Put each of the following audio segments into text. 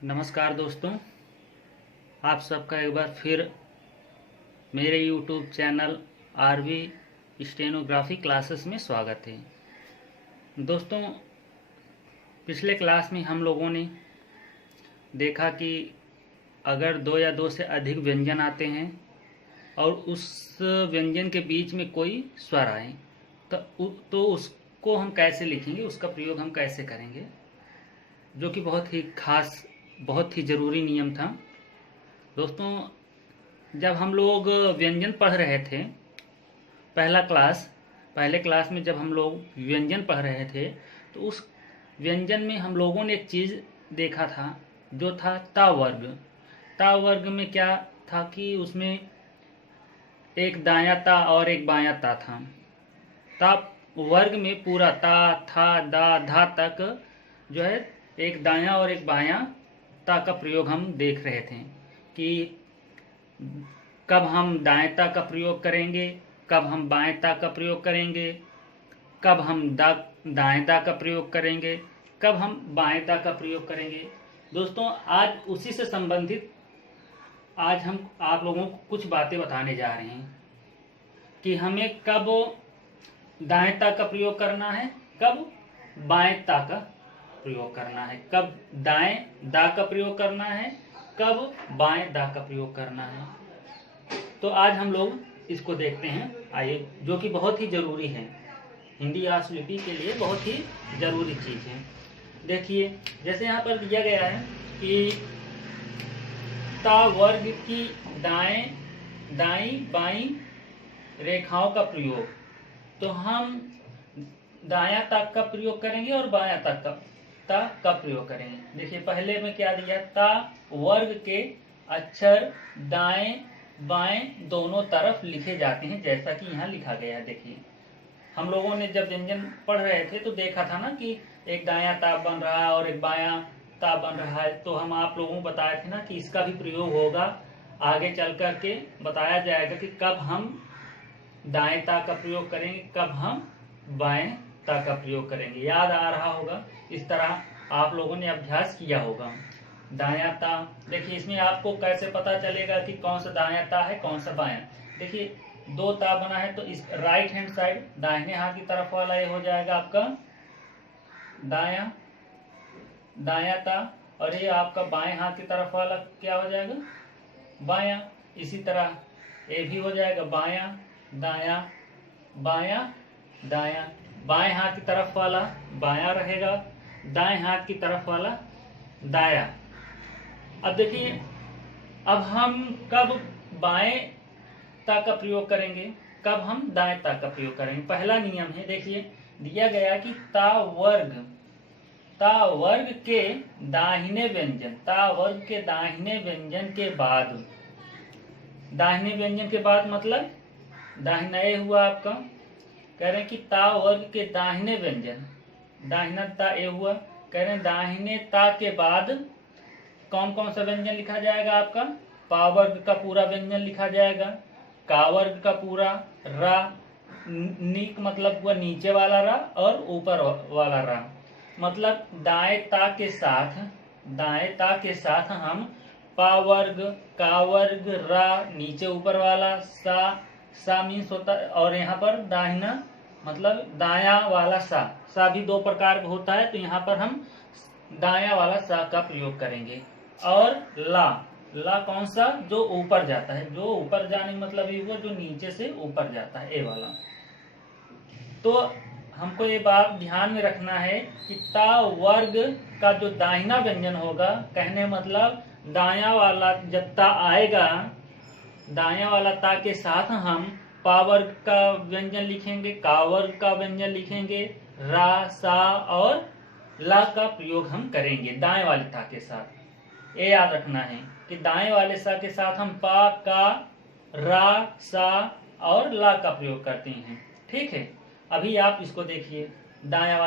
नमस्कार दोस्तों, आप सबका एक बार फिर मेरे YouTube channel RV stenography classes में स्वागत है। दोस्तों, पिछले क्लास में हम लोगों ने देखा कि अगर दो या दो से अधिक व्यंजन आते हैं और उस व्यंजन के बीच में कोई स्वर आए तो उसको हम कैसे लिखेंगे, उसका प्रयोग हम कैसे करेंगे, जो कि बहुत ही खास, बहुत ही ज़रूरी नियम था। दोस्तों, जब हम लोग व्यंजन पढ़ रहे थे, पहले क्लास में जब हम लोग व्यंजन पढ़ रहे थे तो उस व्यंजन में हम लोगों ने एक चीज़ देखा था, जो था ता वर्ग। ता वर्ग में क्या था कि उसमें एक दायां ता और एक बायां ता था। ता वर्ग में पूरा ता, था, दा, धा तक जो है एक दायां और एक बायां ता का प्रयोग हम देख रहे थे कि कब हम दाएं ता का प्रयोग करेंगे, कब हम बाएं ता का प्रयोग करेंगे, कब हम दाएं दा का प्रयोग करेंगे, कब हम बाएं दा का प्रयोग करेंगे। दोस्तों, आज उसी से संबंधित आज हम आप लोगों को कुछ बातें बताने जा रहे हैं कि हमें कब दाएं ता का प्रयोग करना है, कब बाएं ता का प्रयोग करना है, कब दाएं दा का प्रयोग करना है, कब बाएं दा का प्रयोग करना है। तो आज हम लोग इसको देखते हैं, आइए, जो कि बहुत ही जरूरी है, हिंदी आशुलिपि के लिए बहुत ही जरूरी चीज है। देखिए, जैसे यहाँ पर दिया गया है कि ता वर्ग की दाईं बाईं रेखाओं का प्रयोग, तो हम दायां तक का प्रयोग करेंगे और बायां तक का प्रयोग करेंगे। देखिए, पहले में क्या दिया, ता वर्ग के अक्षर दाएं बाएं दोनों तरफ लिखे जाते हैं, जैसा कि यहाँ लिखा गया है। देखिए, हम लोगों ने जब व्यंजन पढ़ रहे थे तो देखा था ना कि एक दायां ताप बन रहा है और एक बायां ताप बन रहा है, तो हम आप लोगों को बताए थे ना कि इसका भी प्रयोग होगा, आगे चल करके बताया जाएगा कि कब हम दाएं ता का प्रयोग करेंगे, कब हम बाएं ता का प्रयोग करेंगे। याद आ रहा होगा, इस तरह आप लोगों ने अभ्यास किया होगा। दायां ता, देखिए इसमें आपको कैसे पता चलेगा कि कौन सा दायां ता है, कौन सा बायां। देखिए, दो ता बना है तो इस राइट हैंड साइड दाहिने हाथ की तरफ वाला ये हो जाएगा आपका दायां ता, और ये आपका बाएं हाथ की तरफ वाला क्या हो जाएगा, बायां। इसी तरह ये भी हो जाएगा बायां दायां बायां दायां। बाएं हाथ की तरफ वाला बायां रहेगा, दाएं हाथ की तरफ वाला दायां। अब देखिए, अब हम कब बाएं ता का प्रयोग करेंगे, कब हम दाएं ता का प्रयोग करेंगे। पहला नियम है, देखिए दिया गया कि ता वर्ग के दाहिने व्यंजन, ता वर्ग के दाहिने व्यंजन के बाद, दाहिने व्यंजन के बाद मतलब दाहिना ए हुआ आपका, कह रहे हैं कि ता वर्ग के दाहिने व्यंजन, दाहिना ता ए हुआ, कह रहे हैं दाहिने ता के बाद कौन कौन सा व्यंजन लिखा जाएगा आपका, पा वर्ग का पूरा व्यंजन लिखा जाएगा, का वर्ग का पूरा, रा नीक मतलब हुआ नीचे वाला रा और ऊपर वाला रा, मतलब दाएं ता के साथ हम पा वर्ग, का वर्ग, रा नीचे ऊपर वाला, सा मीन्स होता है, और यहाँ पर दाहिना मतलब दाया वाला सा भी दो प्रकार का होता है, तो यहाँ पर हम दाया वाला सा का प्रयोग करेंगे। और ला कौन सा, जो ऊपर जाता है, जो ऊपर जाने मतलब ये हुआ जो नीचे से ऊपर जाता है, ए वाला। तो हमको ये बात ध्यान में रखना है कि ता वर्ग का जो दाहिना व्यंजन होगा, कहने मतलब दाया वाला जब ता आएगा, दाया वाला ता के साथ हम पा वर्ग का व्यंजन लिखेंगे, का वर्ग का व्यंजन लिखेंगे, रा सा और ला का प्रयोग हम करेंगे दाएं वाले ता के साथ। ये याद रखना है कि दाएं वाले सा के साथ हम पा, का, रा, सा और ला का प्रयोग करते हैं। ठीक है, अभी आप इसको देखिए, दाएं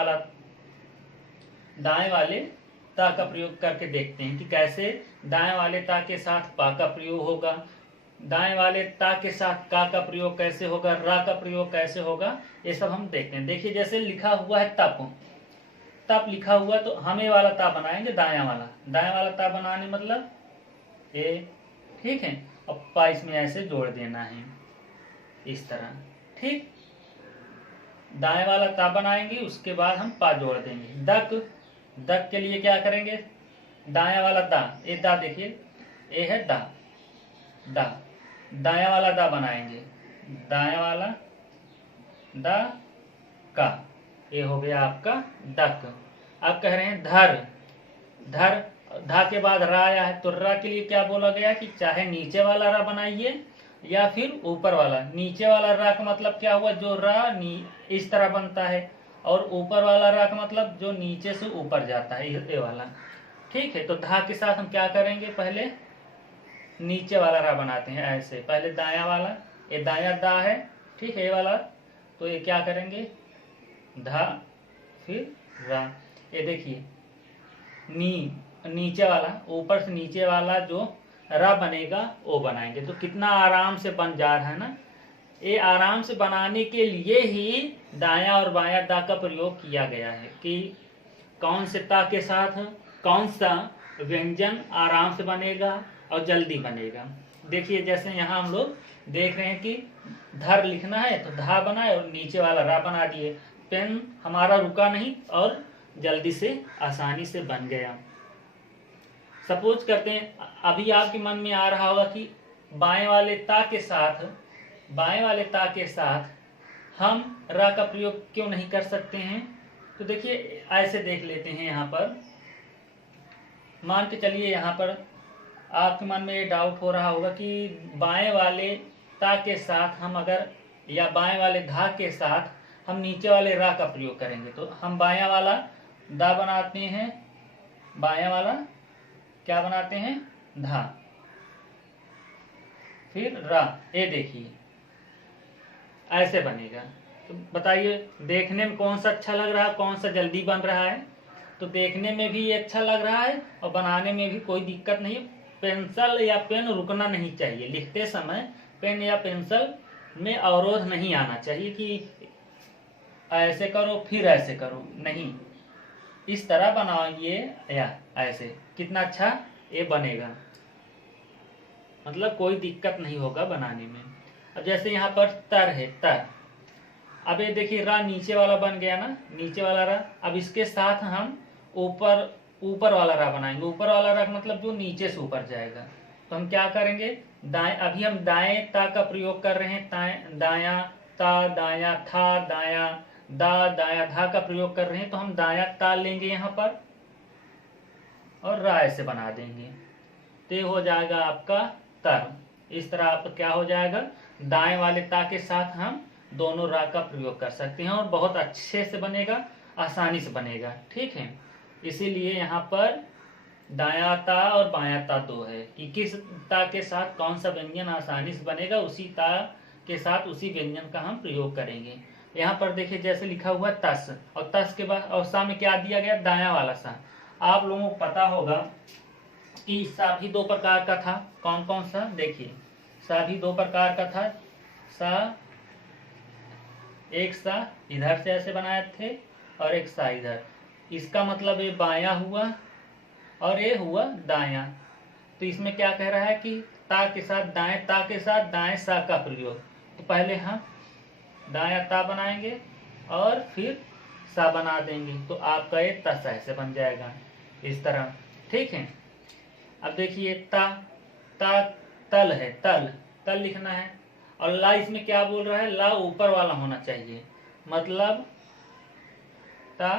वाले ता का प्रयोग करके देखते हैं कि कैसे दाएं वाले ता के साथ पा का प्रयोग होगा, दाएं वाले ता के साथ का प्रयोग कैसे होगा, रा का प्रयोग कैसे होगा, ये सब हम देखते हैं। देखिए, जैसे लिखा हुआ है तप, तप लिखा हुआ, तो हम ये वाला ता बनाएंगे, दाया वाला ता बनाने मतलब ए, ठीक है। अब पा इसमें ऐसे जोड़ देना है इस तरह, ठीक। दाएं वाला ता बनाएंगे, उसके बाद हम पा जोड़ देंगे। दक, दक के लिए क्या करेंगे, दाया वाला दा, ये दा देखिए, ये है दा, दा, दाया वाला दा बनाएंगे, दाया वाला दा का, ये हो गया आपका दक। अब कह रहे हैं धर, धर, धा के बाद रा आया है, तो रा के लिए क्या बोला गया कि चाहे नीचे वाला रा बनाइए या फिर ऊपर वाला। नीचे वाला रा का मतलब क्या हुआ, जो रा इस तरह बनता है, और ऊपर वाला रा का मतलब जो नीचे से ऊपर जाता है, ये वाला, ठीक है। तो धा के साथ हम क्या करेंगे, पहले नीचे वाला रा बनाते हैं ऐसे, पहले दाया वाला, ये दाया दा है, ठीक है, ये वाला, तो ये क्या करेंगे, धा फिर रा। ये देखिए नीचे वाला, ऊपर से नीचे वाला जो रा बनेगा वो बनाएंगे, तो कितना आराम से बन जा रहा है ना। ये आराम से बनाने के लिए ही दाया और बाया दा का प्रयोग किया गया है कि कौन से ता के साथ कौन सा व्यंजन आराम से बनेगा और जल्दी बनेगा। देखिए जैसे यहाँ हम लोग देख रहे हैं कि धर लिखना है तो धा बनाए और नीचे वाला रा बना दिए, पेन हमारा रुका नहीं और जल्दी से आसानी से बन गया। सपोज करते हैं, अभी आपके मन में आ रहा होगा कि बाएं वाले ता के साथ हम रा का प्रयोग क्यों नहीं कर सकते हैं। तो देखिए ऐसे देख लेते हैं, यहाँ पर मान के चलिए, यहाँ पर आपके मन में ये डाउट हो रहा होगा कि बाएं वाले ता के साथ हम अगर, या बाएं वाले धा के साथ हम नीचे वाले रा का प्रयोग करेंगे, तो हम बाया वाला दा बनाते हैं, बाया वाला क्या बनाते हैं, धा, फिर रा, ये देखिए ऐसे बनेगा। तो बताइए देखने में कौन सा अच्छा लग रहा है, कौन सा जल्दी बन रहा है। तो देखने में भी अच्छा लग रहा है और बनाने में भी कोई दिक्कत नहीं। पेंसिल या पेन रुकना नहीं चाहिए, लिखते समय पेन या पेंसिल में अवरोध नहीं आना चाहिए कि ऐसे करो फिर ऐसे करो, नहीं, इस तरह बनाइए या ऐसे, कितना अच्छा ये बनेगा, मतलब कोई दिक्कत नहीं होगा बनाने में। अब जैसे यहाँ पर तर है, तर, अब ये देखिए रा नीचे वाला बन गया ना, नीचे वाला रा। अब इसके साथ हम ऊपर वाला रा बनाएंगे, ऊपर वाला रा मतलब जो नीचे से ऊपर जाएगा। तो हम क्या करेंगे, दाएं, अभी हम दाएं ता का प्रयोग कर रहे हैं, दाया ता, दाया था, दाया दा, दाया धा का प्रयोग कर रहे हैं, तो हम दाया ता लेंगे यहाँ पर और रा ऐसे बना देंगे, तो ये हो जाएगा आपका तर। इस तरह आपका क्या हो जाएगा, दाएं वाले ता के साथ हम दोनों रा का प्रयोग कर सकते हैं और बहुत अच्छे से बनेगा, आसानी से बनेगा, ठीक है। इसीलिए यहाँ पर दाया ता और बाया ता दो है कि किस ता के साथ कौन सा व्यंजन आसानी से बनेगा, उसी ता के साथ उसी व्यंजन का हम प्रयोग करेंगे। यहाँ पर देखिए जैसे लिखा हुआ तस, और तस के बाद और सा में क्या दिया गया, दाया वाला सा। आप लोगों को पता होगा कि सा भी दो प्रकार का था, कौन कौन सा, देखिए सा भी दो प्रकार का था। सा, एक सा इधर से ऐसे बनाए थे और एक सा इधर, इसका मतलब ये बाया हुआ और ये हुआ दाया। तो इसमें क्या कह रहा है कि ता के साथ दाएं ता के साथ दाएं सा का प्रयोग। तो पहले हम दाया ता बनाएंगे और फिर सा बना देंगे, तो आपका ये तस ऐसे बन जाएगा इस तरह, ठीक है। अब देखिए ता, ता तल है, तल, तल लिखना है, और ला इसमें क्या बोल रहा है, ला ऊपर वाला होना चाहिए, मतलब ता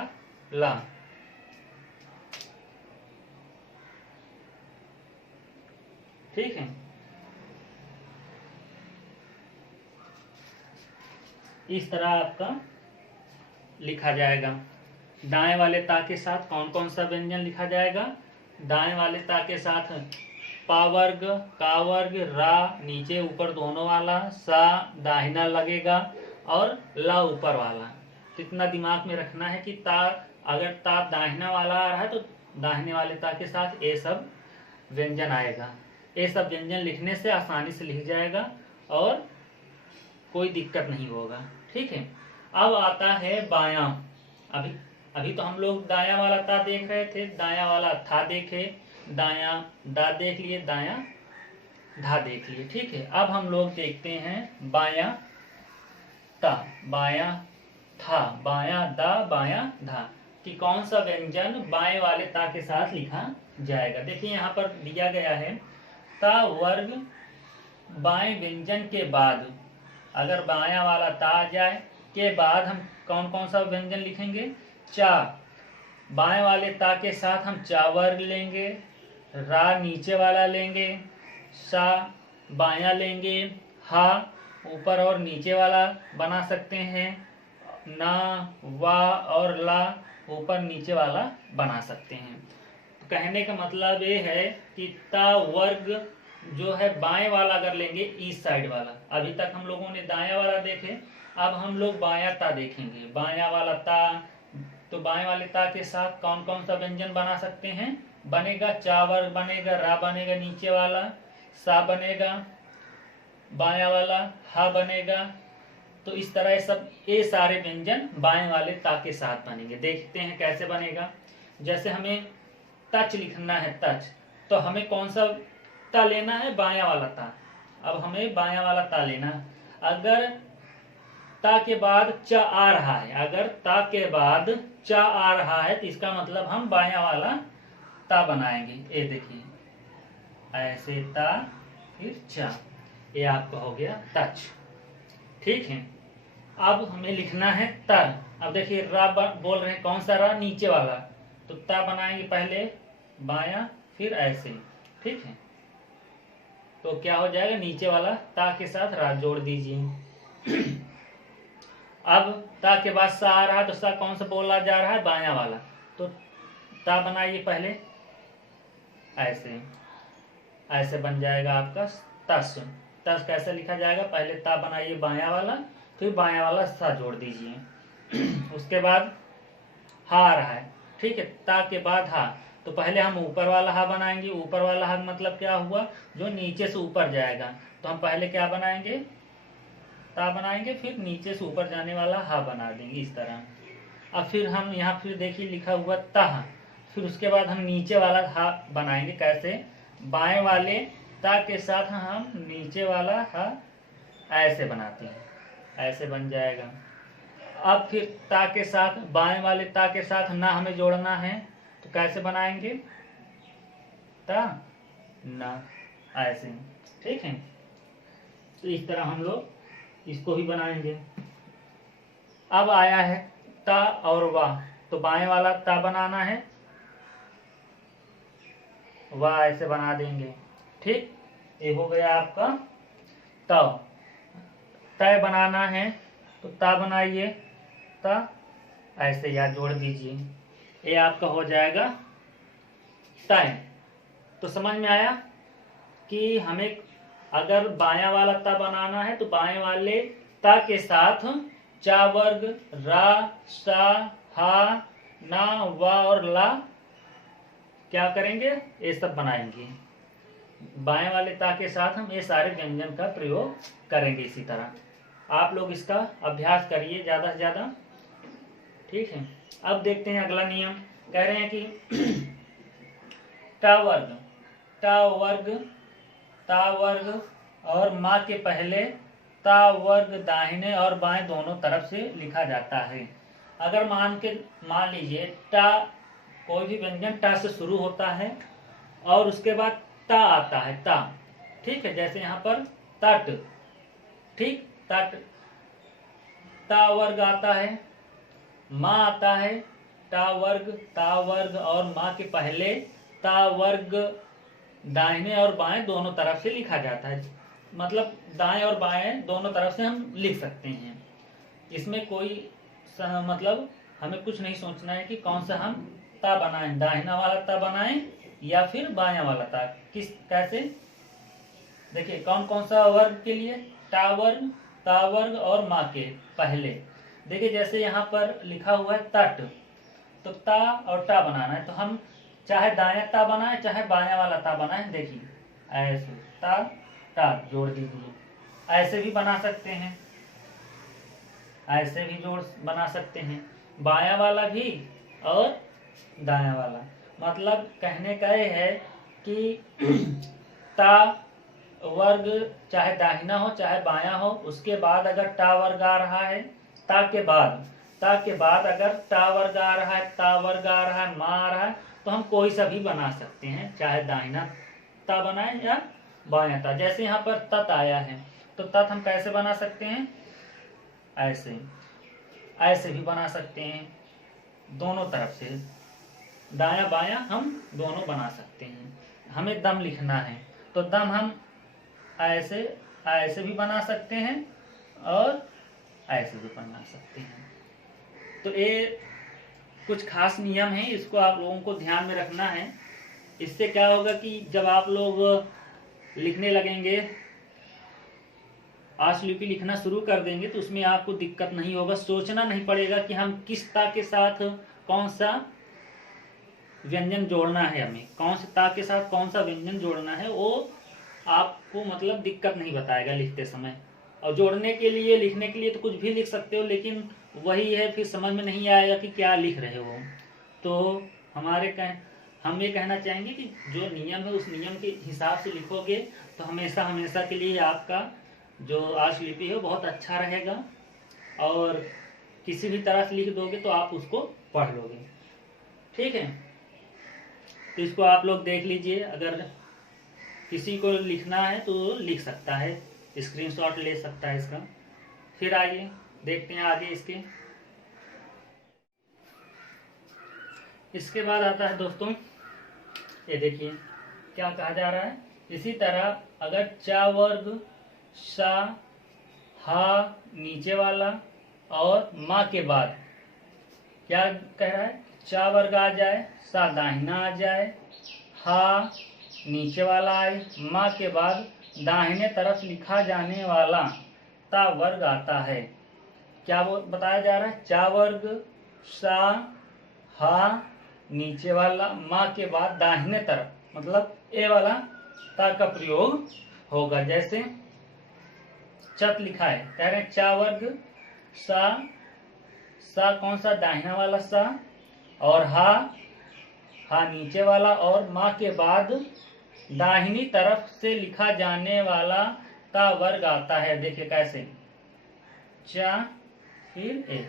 ला, ठीक है। इस तरह आपका लिखा जाएगा। दाएं वाले ता के साथ कौन कौन सा व्यंजन लिखा जाएगा, दाएं वाले ता के साथ पा वर्ग, का वर्ग, रा नीचे ऊपर दोनों वाला, सा दाहिना लगेगा और ला ऊपर वाला। तो इतना दिमाग में रखना है कि ता, अगर ता दाहिना वाला आ रहा है तो दाहिने वाले ता के साथ ये सब व्यंजन आएगा। ये सब व्यंजन लिखने से आसानी से लिख जाएगा और कोई दिक्कत नहीं होगा, ठीक है। अब आता है बायां, अभी अभी तो हम लोग दाया वाला ता देख रहे थे, दाया वाला था देखे, दाया दा देख लिए, दाया धा देख लिए। ठीक है, अब हम लोग देखते हैं बाया ता, बाया था, बाया दा, बाया धा, कि कौन सा व्यंजन बाएं वाले ता के साथ लिखा जाएगा। देखिए यहाँ पर दिया गया है ता वर्ग बाएं व्यंजन के बाद, अगर बाया वाला ता आ जाए के बाद हम कौन कौन सा व्यंजन लिखेंगे, चा, बाएं वाले ता के साथ हम चा वर्ग लेंगे, रा नीचे वाला लेंगे, सा बाया लेंगे, हा ऊपर और नीचे वाला बना सकते हैं, ना वा और ला ऊपर नीचे वाला बना सकते हैं। तो कहने का मतलब ये है कि ता वर्ग जो है बाएं वाला अगर लेंगे, ईस्ट साइड वाला, अभी तक हम लोगों ने दाया वाला देखे, अब हम लोग बाया ता देखेंगे। बाया वाला ता, तो बाएं वाले ता के साथ कौन कौन सा व्यंजन बना सकते हैं, बनेगा चा वर्ग बनेगा, रा बनेगा नीचे वाला, सा बनेगा बाया वाला, हा बनेगा। तो इस तरह सब ये सारे व्यंजन बाएं वाले ता के साथ बनेंगे। देखते हैं कैसे बनेगा। जैसे हमें तच लिखना है, तच, तो हमें कौन सा ता लेना है, बाया वाला ता। अब हमें बाया वाला ता लेना। अगर ता के बाद च आ रहा है, अगर ता के बाद च आ रहा है तो इसका मतलब हम बाया वाला ता बनाएंगे। ये देखिए ऐसे ता फिर चा, ये आपका हो गया टच। ठीक है, अब हमें लिखना है तर। अब देखिए रा बोल रहे हैं, कौन सा रा, नीचे वाला, तो ता बनाएंगे पहले बाया फिर ऐसे। ठीक है, तो क्या हो जाएगा, नीचे वाला ता के साथ रा जोड़ दीजिए। अब ता के बाद सा आ रहा है, तो सा कौन सा बोला जा रहा है, बाया वाला, तो ता बनाइए पहले ऐसे, ऐसे बन जाएगा आपका तस। तस कैसे लिखा जाएगा, पहले ता बनाइए बाया वाला, फिर बाया वाला सा जोड़ दीजिए। उसके बाद हा आ रहा है, ठीक है, ता के बाद हा, तो पहले हम ऊपर वाला हा बनाएंगे। ऊपर वाला हा मतलब क्या हुआ, जो नीचे से ऊपर जाएगा, तो हम पहले क्या बनाएंगे, ता बनाएंगे, फिर नीचे से ऊपर जाने वाला हा बना देंगे इस तरह। अब फिर हम यहाँ फिर देखिए लिखा हुआ ता, फिर उसके बाद हम नीचे वाला हा बनाएंगे। कैसे, बाएं वाले ता के साथ हम नीचे वाला हा ऐसे बनाते हैं, ऐसे बन जाएगा। अब फिर ता के साथ, बाएं वाले ता के साथ ना हमें जोड़ना है, तो कैसे बनाएंगे, ता ना ऐसे। ठीक है, तो इस तरह हम लोग इसको भी बनाएंगे। अब आया है ता और वाह, तो बाएं वाला ता बनाना है, वाह ऐसे बना देंगे। ठीक, ये हो गया आपका तव। तय बनाना है, तो ता बनाइए, ता ऐसे या जोड़ दीजिए, ये आपका हो जाएगा तय। तो समझ में आया कि हमें अगर बाया वाला ता बनाना है, तो बाएं वाले ता के साथ चा वर्ग, रा, सा, हा, ना, वा और ला क्या करेंगे, ये सब बनाएंगे। बाएं वाले ता के साथ हम ये सारे व्यंजन का प्रयोग करेंगे। इसी तरह आप लोग इसका अभ्यास करिए ज्यादा से ज्यादा। ठीक है, अब देखते हैं अगला नियम। कह रहे हैं कि टा वर्ग, टा वर्ग, ता वर्ग और माँ के पहले ता वर्ग दाहिने और बाएं दोनों तरफ से लिखा जाता है। अगर मान लीजिए टा, कोई भी व्यंजन टा से शुरू होता है और उसके बाद ता आता है, ता, ठीक है, जैसे यहाँ पर तट, ठीक, तट, ता वर्ग आता है, माँ आता है, ता वर्ग और माँ के पहले ता वर्ग दाहिने और बाएं दोनों तरफ से लिखा जाता है। मतलब दाएं और बाएं दोनों तरफ से हम लिख सकते हैं। इसमें कोई मतलब हमें कुछ नहीं सोचना है कि कौन सा हम ता बनाएं, दाहिना वाला ता बनाएं या फिर बाया वाला ता, किस कैसे। देखिए कौन कौन सा वर्ग के लिए, ता वर्ग और माँ के पहले। देखिए जैसे यहाँ पर लिखा हुआ है तट, तो ता और टा बनाना है, तो हम चाहे दाया ता बनाए चाहे बाया वाला ता बनाए। देखिए ऐसे ता टा जोड़ दीजिए, ऐसे भी बना सकते हैं, ऐसे भी जोड़ बना सकते हैं। बाया वाला भी और दाया वाला। मतलब कहने का ये है कि ता वर्ग चाहे दाहिना हो चाहे बाया हो, उसके बाद अगर टा वर्ग आ रहा है, ता के बाद अगर टा वर्ग आ रहा है, ता वर्ग आ रहा है, मा आ रहा है, तो हम कोई सा भी बना सकते हैं, चाहे दाहिना ता बनाए या बाया ता। जैसे यहाँ पर तत आया है, तो तत हम कैसे बना सकते हैं, ऐसे भी बना सकते हैं, दोनों तरफ से दाया बाया हम दोनों बना सकते हैं। हमें दम लिखना है तो दम हम ऐसे भी बना सकते हैं और ऐसे भी बना सकते हैं। तो ये कुछ खास नियम है, इसको आप लोगों को ध्यान में रखना है। इससे क्या होगा कि जब आप लोग लिखने लगेंगे, आशलिपि लिखना शुरू कर देंगे, तो उसमें आपको दिक्कत नहीं होगा, सोचना नहीं पड़ेगा कि हम किस ता के साथ कौन सा व्यंजन जोड़ना है, हमें कौन से ता के साथ कौन सा व्यंजन जोड़ना है, वो आपको मतलब दिक्कत नहीं बताएगा लिखते समय। और जोड़ने के लिए लिखने के लिए तो कुछ भी लिख सकते हो, लेकिन वही है फिर समझ में नहीं आएगा कि क्या लिख रहे हो। तो हम ये कहना चाहेंगे कि जो नियम है उस नियम के हिसाब से लिखोगे तो हमेशा हमेशा के लिए आपका जो आशलिपि है बहुत अच्छा रहेगा, और किसी भी तरह से लिख दोगे तो आप उसको पढ़ लोगे। ठीक है, तो इसको आप लोग देख लीजिए, अगर किसी को लिखना है तो लिख सकता है, स्क्रीनशॉट ले सकता है इसका। फिर आइए देखते हैं आगे इसके बाद आता है दोस्तों, ये देखिए क्या कहा जा रहा है। इसी तरह अगर चा वर्ग सा हा नीचे वाला और मा के बाद क्या कह रहा है, चा वर्ग आ जाए, सा दाहिना आ जाए, हा नीचे वाला आए, मा के बाद दाहिने तरफ लिखा जाने वाला ता वर्ग आता है। क्या वो बताया जा रहा है, चा वर्ग सा हा नीचे वाला, मा के बाद दाहिने तरफ, मतलब ए वाला ता का प्रयोग होगा। जैसे चत लिखा है, कह रहे हैं चा वर्ग सा कौन सा, दाहिना वाला सा, और हा नीचे वाला, और मा के बाद दाहिनी तरफ से लिखा जाने वाला ता वर्ग आता है। देखिए कैसे, चा फिर ए,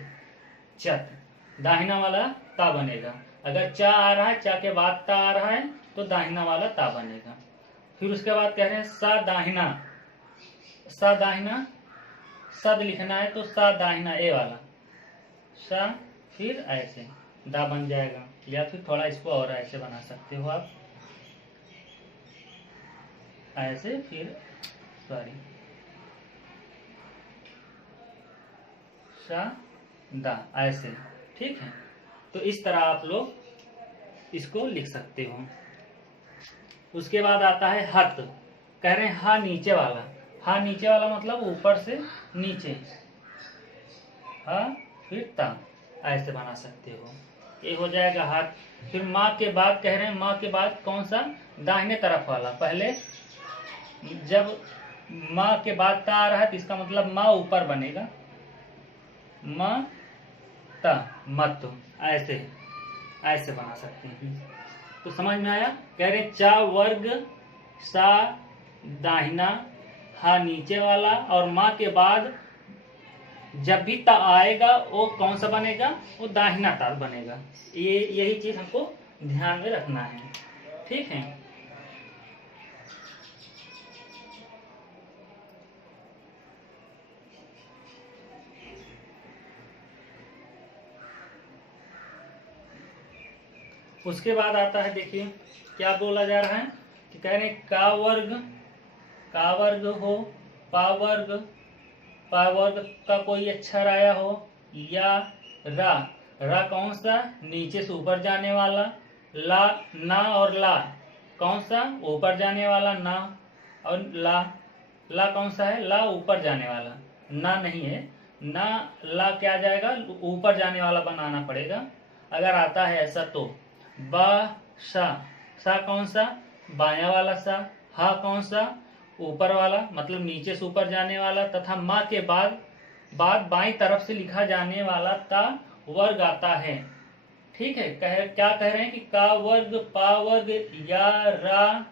चत, दाहिना वाला ता बनेगा। अगर चा आ रहा है, चा के बाद ता आ रहा है, तो दाहिना वाला ता बनेगा। फिर उसके बाद कह रहे हैं सा दाहिना सद लिखना है, तो सा दाहिना ए वाला, सा फिर ऐसे दा बन जाएगा। या फिर थोड़ा इसको और ऐसे बना सकते हो आप, ऐसे फिर सा दा ऐसे। ठीक है, तो इस तरह आप लोग इसको लिख सकते हो। उसके बाद आता है हत, कह रहे हैं हा नीचे वाला मतलब ऊपर से नीचे, हा फिर ता, ऐसे बना सकते हो, ये हो जाएगा हाथ। फिर माँ के बाद कह रहे हैं, माँ के बाद कौन सा, दाहिने तरफ वाला। पहले जब माँ के बाद ता आ रहा है तो इसका मतलब माँ ऊपर बनेगा, माँ ता मत, ऐसे बना सकते हैं। तो समझ में आया। कह रहे चा वर्ग सा दाहिना, हा नीचे वाला, और माँ के बाद जब भी ता आएगा वो कौन सा बनेगा, वो दाहिना ता बनेगा। यही चीज हमको ध्यान में रखना है। ठीक है, उसके बाद आता है, देखिए क्या बोला जा रहा है कि कह रहे का वर्ग हो, पा वर्ग का कोई अक्षर आया हो, या रा कौन सा, नीचे से ऊपर जाने वाला, ला ना और ला कौन सा, ऊपर जाने वाला ना, और ला कौन सा है, ला ऊपर जाने वाला, ना नहीं है, ना ला क्या जाएगा, ऊपर जाने वाला बनाना पड़ेगा। अगर आता है ऐसा तो बा सा कौन सा, बाया वाला सा, हा कौन सा, ऊपर वाला मतलब नीचे से ऊपर जाने वाला, तथा माँ के बाद बाईं तरफ से लिखा जाने वाला ता वर्ग आता है। ठीक है, क्या कह रहे हैं कि का वर्ग, पा वर्ग, या, रा,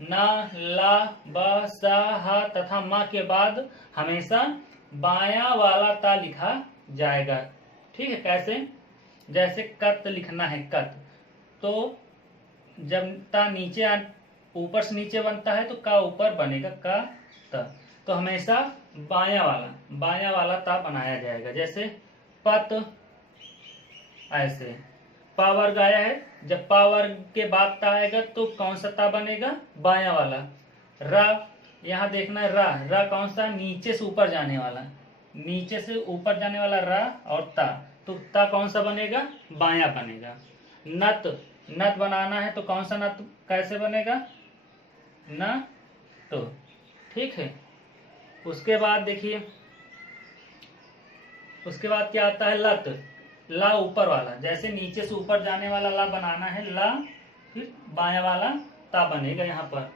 ना, ला, बा, सा, हा तथा मा के बाद हमेशा बाया वाला ता लिखा जाएगा। ठीक है, कैसे? जैसे कत लिखना है, कत, तो जब ता नीचे ऊपर से नीचे बनता है तो का ऊपर बनेगा, का त, तो हमेशा बाया वाला ता बनाया जाएगा। जैसे पत, ऐसे पा वर्ग आया है, जब पा वर्ग के बाद ता आएगा तो कौन सा ता बनेगा? बाया वाला। रा, यहां देखना है, रा कौन सा? नीचे से ऊपर जाने वाला, नीचे से ऊपर जाने वाला रा और ता, तो ता कौन सा बनेगा? बाया बनेगा। नत बनाना है तो कौन सा नत कैसे बनेगा? न तो। ठीक है, उसके बाद देखिए, उसके बाद क्या आता है? लत, ला ऊपर वाला, जैसे नीचे से ऊपर जाने वाला ला बनाना है, ला, फिर बाया वाला ता बनेगा यहाँ पर।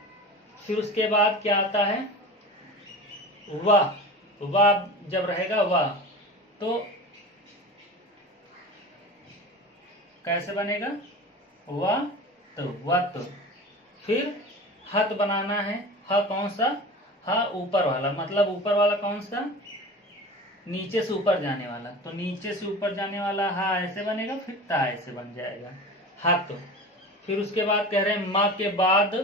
फिर उसके बाद क्या आता है? वाह जब रहेगा वाह, तो कैसे बनेगा? वाह तो। फिर हत बनाना है, ह कौन सा? हा ऊपर वाला, मतलब ऊपर वाला कौन सा? नीचे से ऊपर जाने वाला, तो नीचे से ऊपर जाने वाला हा ऐसे बनेगा, फिर ता ऐसे बन जाएगा, हत। फिर उसके बाद कह रहे हैं माँ के बाद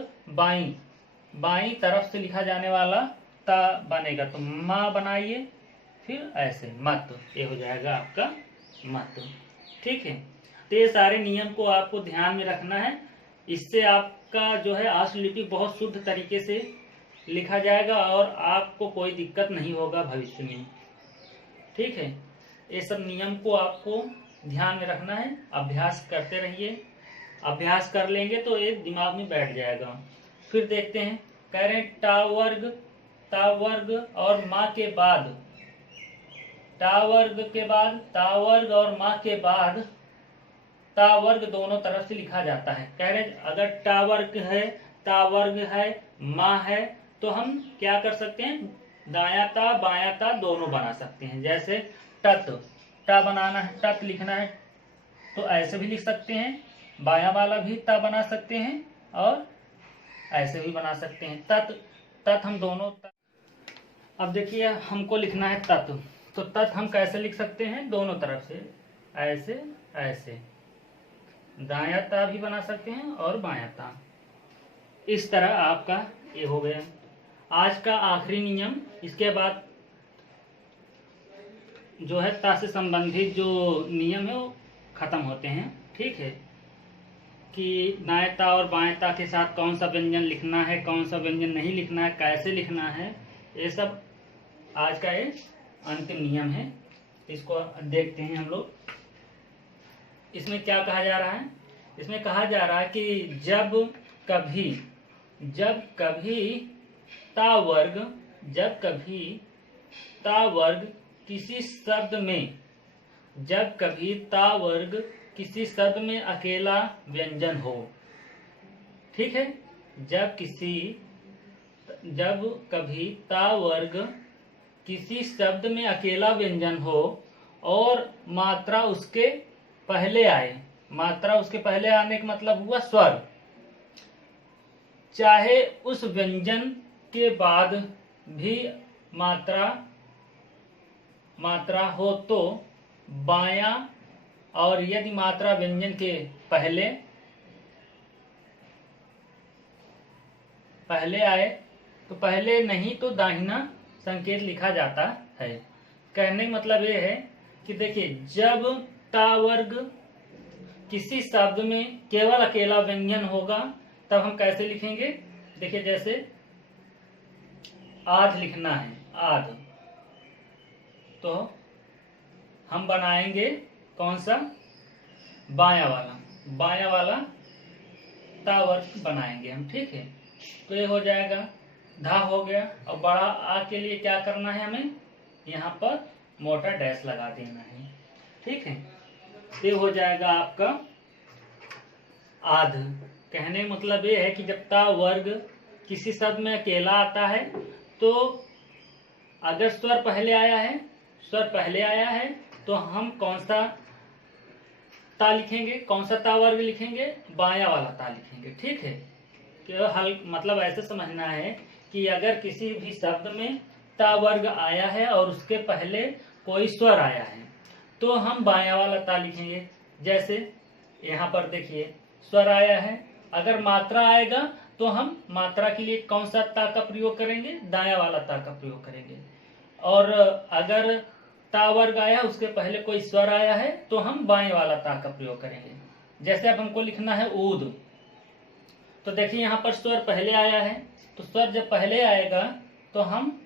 बाई तरफ से लिखा जाने वाला ता बनेगा, तो माँ बनाइए, फिर ऐसे मत, ये हो जाएगा आपका मत। ठीक है, तो ये सारे नियम को आपको ध्यान में रखना है, इससे आपका जो है आशुलिपि बहुत शुद्ध तरीके से लिखा जाएगा और आपको कोई दिक्कत नहीं होगा भविष्य में। ठीक है, ये सब नियम को आपको ध्यान में रखना है, अभ्यास करते रहिए, अभ्यास कर लेंगे तो ये दिमाग में बैठ जाएगा। फिर देखते हैं, कह रहे हैं ता वर्ग और माँ के बाद, ता वर्ग के बाद, ता वर्ग और माँ के बाद ता वर्ग दोनों तरफ से लिखा जाता है। कह रहे अगर ता वर्ग है, माँ है, तो हम क्या कर सकते हैं? दाया ता बाया ता दोनों बना सकते हैं। जैसे टा बनाना है, तत लिखना है, तो ऐसे भी लिख सकते हैं, बाया वाला भी ता बना सकते हैं और ऐसे भी बना सकते हैं, तत हम दोनों। अब देखिए, हमको लिखना है तत, तो तत हम कैसे लिख सकते हैं? दोनों तरफ से, ऐसे दाया ता भी बना सकते हैं और बाया ता। इस तरह आपका ये हो गया आज का आखिरी नियम। इसके बाद जो है ता से संबंधित जो नियम है वो खत्म होते हैं। ठीक है, कि दाएं ता और बाएं ता के साथ कौन सा व्यंजन लिखना है, कौन सा व्यंजन नहीं लिखना है, कैसे लिखना है, ये सब आज का ये अंतिम नियम है। इसको देखते हैं हम लोग। इसमें क्या कहा जा रहा है? इसमें कहा जा रहा है कि जब कभी ता वर्ग किसी शब्द में, जब कभी ता वर्ग किसी शब्द में अकेला व्यंजन हो। ठीक है, जब कभी ता वर्ग किसी शब्द में अकेला व्यंजन हो और मात्रा उसके पहले आए, मात्रा उसके पहले आने का मतलब हुआ स्वर, चाहे उस व्यंजन के बाद भी मात्रा हो तो बायां, और यदि मात्रा व्यंजन के पहले आए तो पहले नहीं तो दाहिना संकेत लिखा जाता है। कहने का मतलब ये है कि देखिए, जब ता वर्ग किसी शब्द में केवल अकेला व्यंजन होगा तब हम कैसे लिखेंगे? देखिए, जैसे आध लिखना है, आध, तो हम बनाएंगे कौन सा? बाया वाला ता वर्ग बनाएंगे हम। ठीक है, तो ये हो जाएगा, धा हो गया। और बड़ा आ के लिए क्या करना है? हमें यहाँ पर मोटा डैश लगा देना है। ठीक है, ये हो जाएगा आपका आध। कहने का मतलब ये है कि जब ता वर्ग किसी शब्द में अकेला आता है तो अगर स्वर पहले आया है तो हम कौन सा ता लिखेंगे, कौन सा ता वर्ग लिखेंगे, बायां वाला ता लिखेंगे। ठीक है, कि हल मतलब ऐसे समझना है कि अगर किसी भी शब्द में ता वर्ग आया है और उसके पहले कोई स्वर आया है तो हम बायां वाला ता लिखेंगे। जैसे यहाँ पर देखिए स्वर आया है, अगर मात्रा आएगा तो हम मात्रा के लिए कौन सा ता का प्रयोग करेंगे, दायां वाला ता का प्रयोग करेंगे। और अगर ता वर्ग आया उसके पहले कोई स्वर आया है तो हम बाएं वाला ता का प्रयोग करेंगे। जैसे अब हमको लिखना है ऊद, तो देखिए यहाँ पर स्वर पहले आया है, तो स्वर जब पहले आएगा तो हम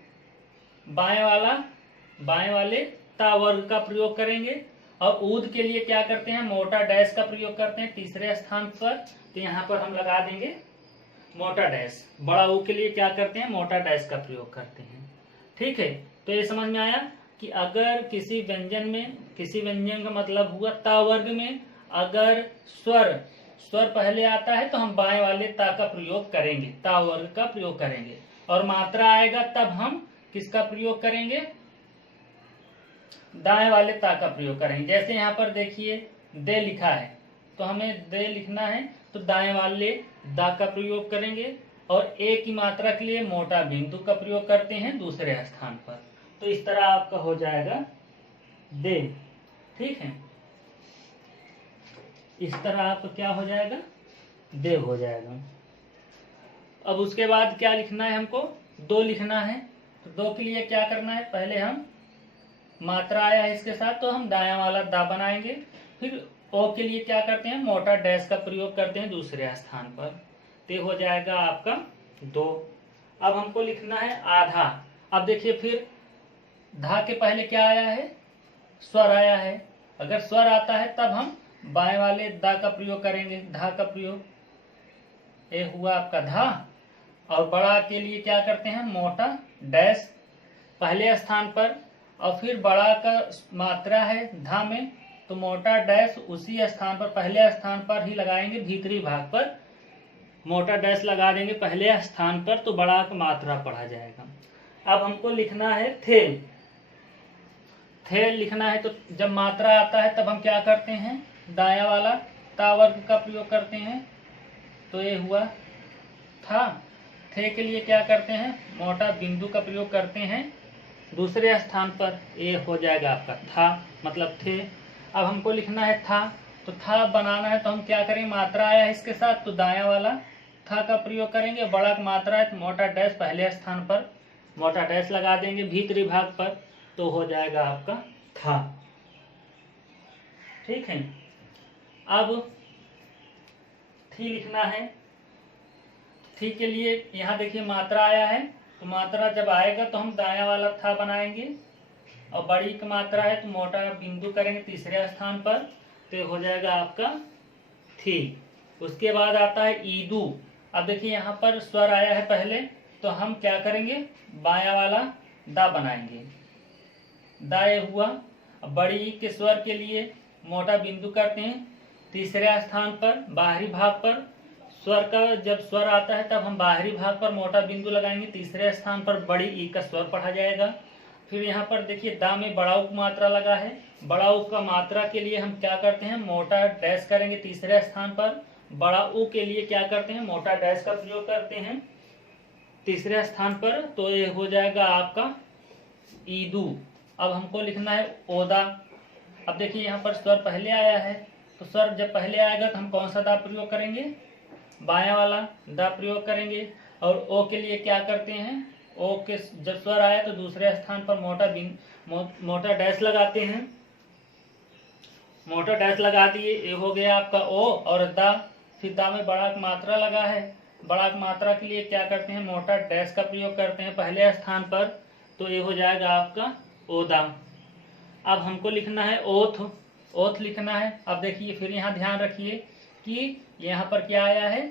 बाएं वाले ता वर्ग का प्रयोग करेंगे। और ऊद के लिए क्या करते हैं, मोटा डैश का प्रयोग करते हैं तीसरे स्थान पर, तो यहाँ पर हम लगा देंगे मोटा डैश। बड़ा ऊ के लिए क्या करते हैं, मोटा डैश का प्रयोग करते हैं। ठीक है, तो ये समझ में आया कि अगर किसी व्यंजन में, किसी व्यंजन का मतलब हुआ ता वर्ग में अगर स्वर पहले आता है तो हम बाएं वाले ता का प्रयोग करेंगे, ता वर्ग का प्रयोग करेंगे। और मात्रा आएगा तब हम किसका प्रयोग करेंगे, दाएं वाले ता का प्रयोग करेंगे। जैसे यहाँ पर देखिए दे लिखा है, तो हमें दे लिखना है तो दाएं वाले दा का प्रयोग करेंगे। और ए की मात्रा के लिए मोटा बिंदु का प्रयोग करते हैं दूसरे स्थान पर। तो इस तरह आपका हो जाएगा दे। ठीक है, इस तरह आपका क्या हो जाएगा, दे हो जाएगा। अब उसके बाद क्या लिखना है, हमको दो लिखना है। तो दो के लिए क्या करना है, पहले हम मात्रा आया है इसके साथ तो हम दायां वाला दा बनाएंगे। फिर ओ के लिए क्या करते हैं, मोटा डैश का प्रयोग करते हैं दूसरे स्थान पर। तो हो जाएगा आपका दो। अब हमको लिखना है आधा। अब देखिए फिर धा के पहले क्या आया है, स्वर आया है। अगर स्वर आता है तब हम बाएं वाले दा का प्रयोग करेंगे, धा का प्रयोग। ये हुआ आपका धा। और बड़ा के लिए क्या करते हैं, मोटा डैश पहले स्थान पर। और फिर बड़ा का मात्रा है धा में, तो मोटा डैश उसी स्थान पर, पहले स्थान पर ही लगाएंगे, भीतरी भाग पर मोटा डैश लगा देंगे पहले स्थान पर, तो बड़ा का मात्रा पढ़ा जाएगा। अब हमको लिखना है थेल। थेल लिखना है तो जब मात्रा आता है तब हम क्या करते हैं, दायां वाला ता वर्ग का प्रयोग करते हैं। तो ये हुआ था। थे के लिए क्या करते हैं, मोटा बिंदु का प्रयोग करते हैं दूसरे स्थान पर। ये हो जाएगा आपका था, मतलब थे। अब हमको लिखना है था, तो था बनाना है तो हम क्या करेंगे, मात्रा आया है इसके साथ तो दायां वाला था का प्रयोग करेंगे। बड़ा का मात्रा है तो मोटा डैश पहले स्थान पर मोटा डैश लगा देंगे भीतरी भाग पर, तो हो जाएगा आपका था। ठीक है, अब थी लिखना है। थी के लिए यहाँ देखिए मात्रा आया है, तो मात्रा जब आएगा तो हम दायां वाला था बनाएंगे। और बड़ी की मात्रा है तो मोटा बिंदु करेंगे तीसरे स्थान पर, तो हो जाएगा आपका थी। उसके बाद आता है ईदू। अब देखिए यहाँ पर स्वर आया है पहले, तो हम क्या करेंगे, बायां वाला दा बनाएंगे। दा ये हुआ। अब बड़ी के स्वर के लिए मोटा बिंदु करते हैं तीसरे स्थान पर, बाहरी भाग पर। स्वर का जब स्वर आता है तब हम बाहरी भाग पर मोटा बिंदु लगाएंगे, तीसरे स्थान पर बड़ी ई का स्वर पढ़ा जाएगा। फिर यहाँ पर देखिए दा में बड़ा उ मात्रा लगा है, बड़ा उ का मात्रा के लिए हम क्या करते हैं, मोटा डैश करेंगे तीसरे स्थान पर। बड़ा उ के लिए क्या करते हैं, मोटा डैश का प्रयोग करते हैं तीसरे स्थान पर, तो ये हो जाएगा आपका ईदू। अब हमको लिखना है ओदा। अब देखिए यहाँ पर स्वर पहले आया है, तो स्वर जब पहले आएगा तो हम कौन सा दा प्रयोग करेंगे, बायां वाला दा प्रयोग करेंगे। और ओ के लिए क्या करते हैं, ओ के जब स्वर आया तो दूसरे स्थान पर मोटा डैश लगाते हैं। मोटा डैश लगा दिए, ये हो गया आपका ओ। और दा, फिर दा में बड़ा की मात्रा लगा है, बड़ा की मात्रा के लिए क्या करते हैं, मोटा डैश का प्रयोग करते हैं पहले स्थान पर, तो ये हो जाएगा आपका ओदा। अब हमको लिखना है ओथ। ओथ लिखना है। अब देखिए फिर यहाँ ध्यान रखिए कि यहाँ पर क्या आया है,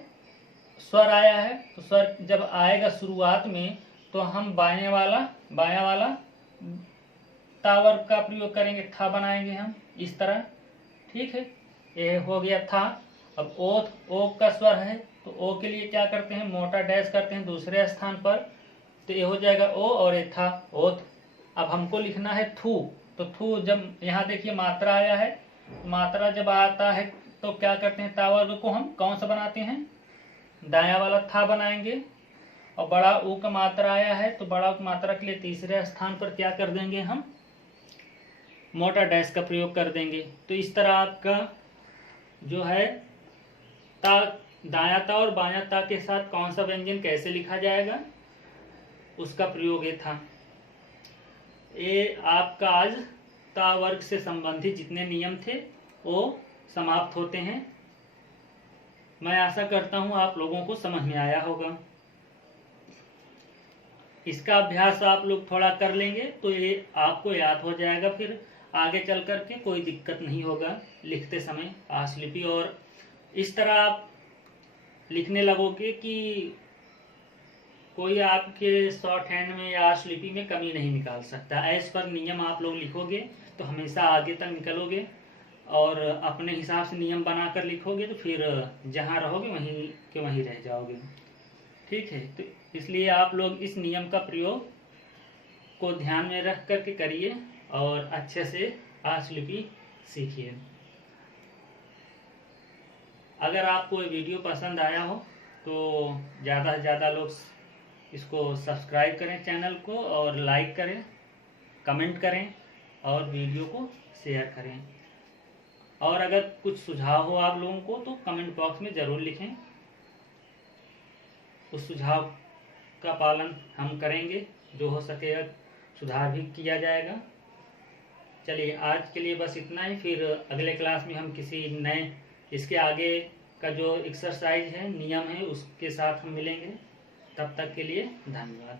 स्वर आया है। तो स्वर जब आएगा शुरुआत में तो हम बायां वाला ता वर्ग का प्रयोग करेंगे, था बनाएंगे हम इस तरह। ठीक है, ये हो गया था। अब ओथ, ओ का स्वर है तो ओ के लिए क्या करते हैं, मोटा डैश करते हैं दूसरे स्थान पर, तो ये हो जाएगा ओ और ये था ओथ। अब हमको लिखना है थू। तो थू जब यहाँ देखिए मात्रा आया है मात्रा जब आता है तो क्या करते हैं, ता वर्ग को हम कौन सा बनाते हैं, दाया वाला था बनाएंगे। और बड़ा ऊ का मात्रा आया है तो बड़ा ऊ की मात्रा के लिए तीसरे स्थान पर क्या कर देंगे, हम मोटा डैश का प्रयोग कर देंगे। तो इस तरह आपका जो है ता, दाया ता और बाया ता के साथ कौन सा व्यंजन कैसे लिखा जाएगा उसका प्रयोग ये था। ये आपका आज ता वर्ग से संबंधित जितने नियम थे वो समाप्त होते हैं। मैं आशा करता हूं आप लोगों को समझ में आया होगा। इसका अभ्यास आप लोग थोड़ा कर लेंगे तो ये आपको याद हो जाएगा, फिर आगे चल कर के कोई दिक्कत नहीं होगा लिखते समय आशलिपि। और इस तरह आप लिखने लगोगे कि कोई आपके शॉर्ट हैंड में या आशलिपि में कमी नहीं निकाल सकता। एज पर नियम आप लोग लिखोगे तो हमेशा आगे तक निकलोगे, और अपने हिसाब से नियम बना कर लिखोगे तो फिर जहाँ रहोगे वहीं के वहीं रह जाओगे। ठीक है, तो इसलिए आप लोग इस नियम का प्रयोग को ध्यान में रख करके करिए और अच्छे से आशलिपि सीखिए। अगर आपको ये वीडियो पसंद आया हो तो ज़्यादा से ज़्यादा लोग इसको सब्सक्राइब करें चैनल को, और लाइक करें, कमेंट करें और वीडियो को शेयर करें। और अगर कुछ सुझाव हो आप लोगों को तो कमेंट बॉक्स में ज़रूर लिखें, उस सुझाव का पालन हम करेंगे, जो हो सकेगा सुधार भी किया जाएगा। चलिए आज के लिए बस इतना ही, फिर अगले क्लास में हम किसी नए इसके आगे का जो एक्सरसाइज है, नियम है, उसके साथ हम मिलेंगे। तब तक के लिए धन्यवाद।